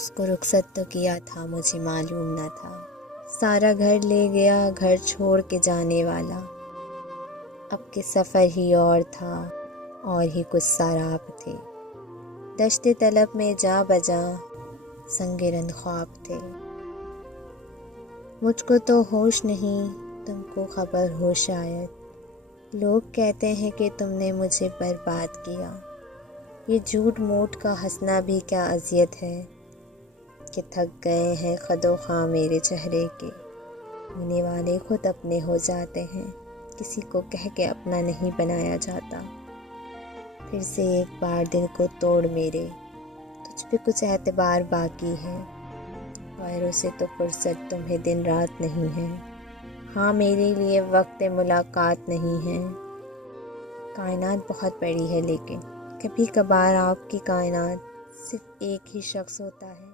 اس کو رخصت تو کیا تھا، مجھے معلوم نہ تھا، سارا گھر لے گیا گھر چھوڑ کے جانے والا، اب کے سفر ہی اور تھا اور ہی کچھ سراب تھے، دشت طلب میں جا بجا سنگ رن خواب تھے، مجھ کو تو ہوش نہیں تم کو خبر ہو شاید، لوگ کہتے ہیں کہ تم نے مجھے برباد کیا، یہ جھوٹ موٹ کا ہنسنا بھی کیا اذیت ہے کہ تھک گئے ہیں خد و خواہ میرے چہرے کے، ہونے والے خود اپنے ہو جاتے ہیں، کسی کو کہہ کے اپنا نہیں بنایا جاتا، پھر سے ایک بار دل کو توڑ میرے، تجھ پہ کچھ اعتبار باقی ہے، غیروں سے تو فرصت تمہیں دن رات نہیں ہے، ہاں میرے لیے وقت ملاقات نہیں ہے، کائنات بہت بڑی ہے لیکن کبھی کبھار آپ کی کائنات صرف ایک ہی شخص ہوتا ہے۔